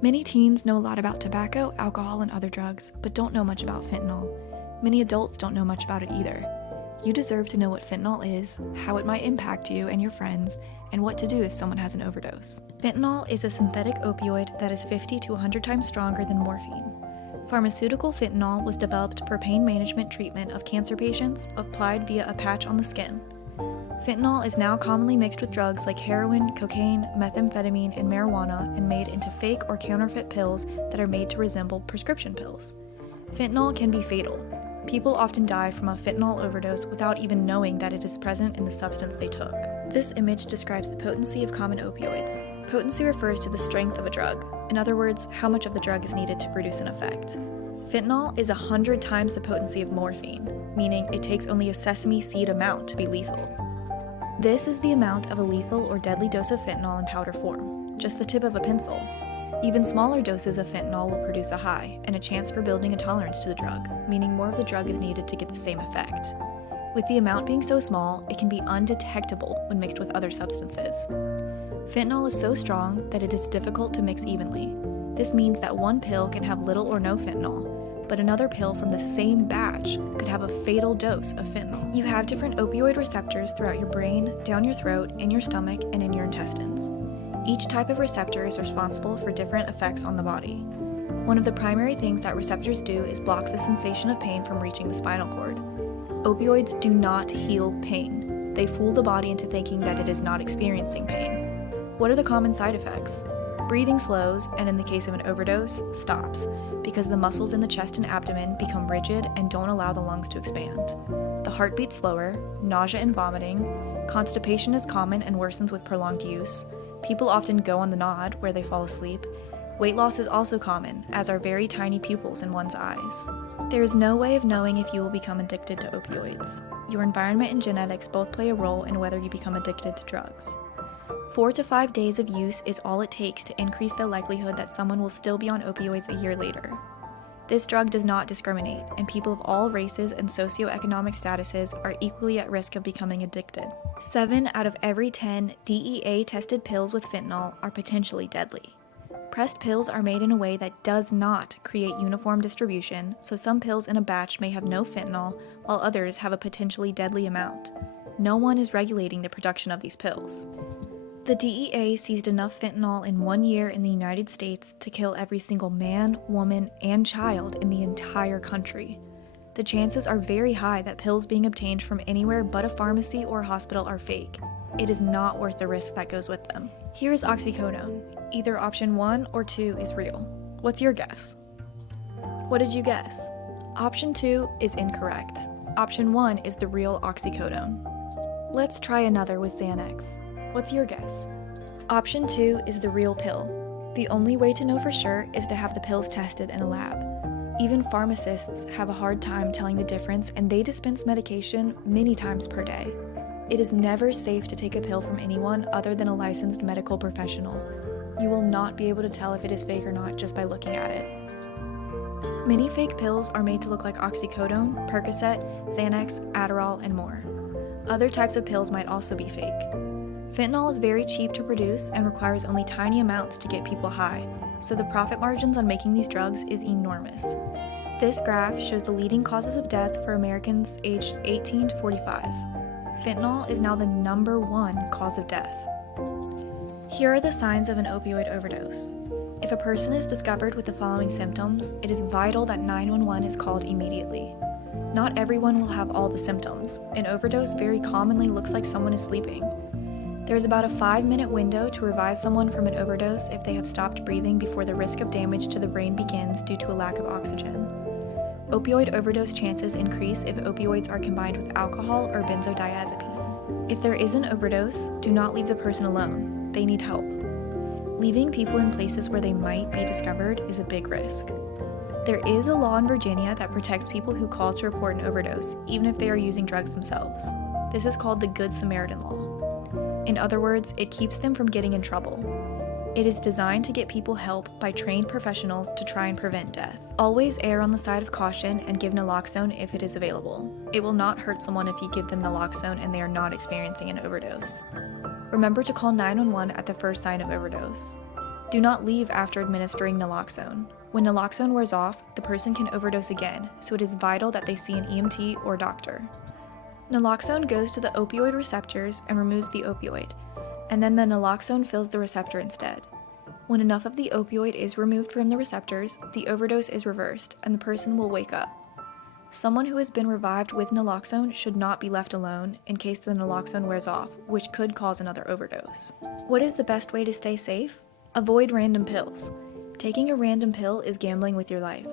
Many teens know a lot about tobacco, alcohol, and other drugs, but don't know much about fentanyl. Many adults don't know much about it either. You deserve to know what fentanyl is, how it might impact you and your friends, and what to do if someone has an overdose. Fentanyl is a synthetic opioid that is 50 to 100 times stronger than morphine. Pharmaceutical fentanyl was developed for pain management treatment of cancer patients applied via a patch on the skin. Fentanyl is now commonly mixed with drugs like heroin, cocaine, methamphetamine, and marijuana and made into fake or counterfeit pills that are made to resemble prescription pills. Fentanyl can be fatal. People often die from a fentanyl overdose without even knowing that it is present in the substance they took. This image describes the potency of common opioids. Potency refers to the strength of a drug. In other words, how much of the drug is needed to produce an effect. Fentanyl is 100 times the potency of morphine, meaning it takes only a sesame seed amount to be lethal. This is the amount of a lethal or deadly dose of fentanyl in powder form, just the tip of a pencil. Even smaller doses of fentanyl will produce a high and a chance for building a tolerance to the drug, meaning more of the drug is needed to get the same effect. With the amount being so small, it can be undetectable when mixed with other substances. Fentanyl is so strong that it is difficult to mix evenly. This means that one pill can have little or no fentanyl, but another pill from the same batch could have a fatal dose of fentanyl. You have different opioid receptors throughout your brain, down your throat, in your stomach, and in your intestines. Each type of receptor is responsible for different effects on the body. One of the primary things that receptors do is block the sensation of pain from reaching the spinal cord. Opioids do not heal pain. They fool the body into thinking that it is not experiencing pain. What are the common side effects? Breathing slows, and in the case of an overdose, stops, because the muscles in the chest and abdomen become rigid and don't allow the lungs to expand. The heart beats slower, nausea and vomiting, constipation is common and worsens with prolonged use. People often go on the nod, where they fall asleep. Weight loss is also common, as are very tiny pupils in one's eyes. There is no way of knowing if you will become addicted to opioids. Your environment and genetics both play a role in whether you become addicted to drugs. 4 to 5 days of use is all it takes to increase the likelihood that someone will still be on opioids a year later. This drug does not discriminate, and people of all races and socioeconomic statuses are equally at risk of becoming addicted. 7 out of every 10 DEA-tested pills with fentanyl are potentially deadly. Pressed pills are made in a way that does not create uniform distribution, so some pills in a batch may have no fentanyl, while others have a potentially deadly amount. No one is regulating the production of these pills. The DEA seized enough fentanyl in 1 year in the United States to kill every single man, woman, and child in the entire country. The chances are very high that pills being obtained from anywhere but a pharmacy or hospital are fake. It is not worth the risk that goes with them. Here is oxycodone. Either option 1 or 2 is real. What's your guess? What did you guess? Option 2 is incorrect. Option 1 is the real oxycodone. Let's try another with Xanax. What's your guess? Option 2 is the real pill. The only way to know for sure is to have the pills tested in a lab. Even pharmacists have a hard time telling the difference, and they dispense medication many times per day. It is never safe to take a pill from anyone other than a licensed medical professional. You will not be able to tell if it is fake or not just by looking at it. Many fake pills are made to look like oxycodone, Percocet, Xanax, Adderall, and more. Other types of pills might also be fake. Fentanyl is very cheap to produce and requires only tiny amounts to get people high, so the profit margins on making these drugs is enormous. This graph shows the leading causes of death for Americans aged 18 to 45. Fentanyl is now the #1 cause of death. Here are the signs of an opioid overdose. If a person is discovered with the following symptoms, it is vital that 911 is called immediately. Not everyone will have all the symptoms. An overdose very commonly looks like someone is sleeping. There is about a 5-minute window to revive someone from an overdose if they have stopped breathing before the risk of damage to the brain begins due to a lack of oxygen. Opioid overdose chances increase if opioids are combined with alcohol or benzodiazepine. If there is an overdose, do not leave the person alone. They need help. Leaving people in places where they might be discovered is a big risk. There is a law in Virginia that protects people who call to report an overdose, even if they are using drugs themselves. This is called the Good Samaritan Law. In other words, it keeps them from getting in trouble. It is designed to get people help by trained professionals to try and prevent death. Always err on the side of caution and give naloxone if it is available. It will not hurt someone if you give them naloxone and they are not experiencing an overdose. Remember to call 911 at the first sign of overdose. Do not leave after administering naloxone. When naloxone wears off, the person can overdose again, so it is vital that they see an EMT or doctor. Naloxone goes to the opioid receptors and removes the opioid, and then the naloxone fills the receptor instead. When enough of the opioid is removed from the receptors, the overdose is reversed, and the person will wake up. Someone who has been revived with naloxone should not be left alone in case the naloxone wears off, which could cause another overdose. What is the best way to stay safe? Avoid random pills. Taking a random pill is gambling with your life.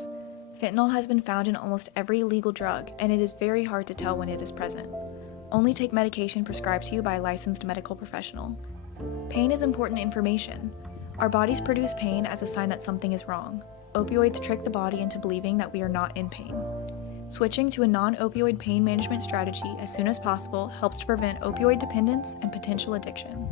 Fentanyl has been found in almost every illegal drug, and it is very hard to tell when it is present. Only take medication prescribed to you by a licensed medical professional. Pain is important information. Our bodies produce pain as a sign that something is wrong. Opioids trick the body into believing that we are not in pain. Switching to a non-opioid pain management strategy as soon as possible helps to prevent opioid dependence and potential addiction.